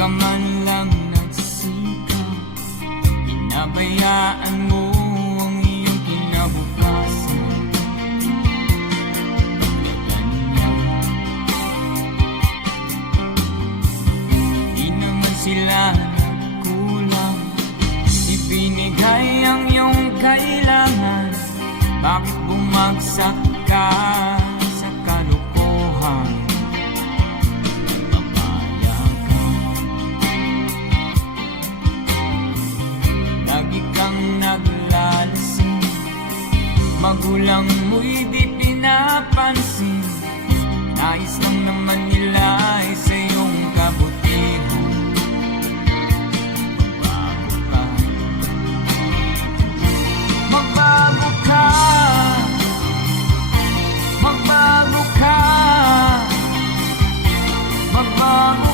ka man lang nagsisikap, pinabayaan mo ang iyong kinabukasan. Di naman sila nagkulang, ibinigay ang iyong kailangan. Bakit bumagsak ka sa kalokohan? Lagi kang naglalasing, magulang mo'y di pinapansin. Nais lang naman nila ay sa iyong kabutihan. Magbago ka, magbago ka, magbago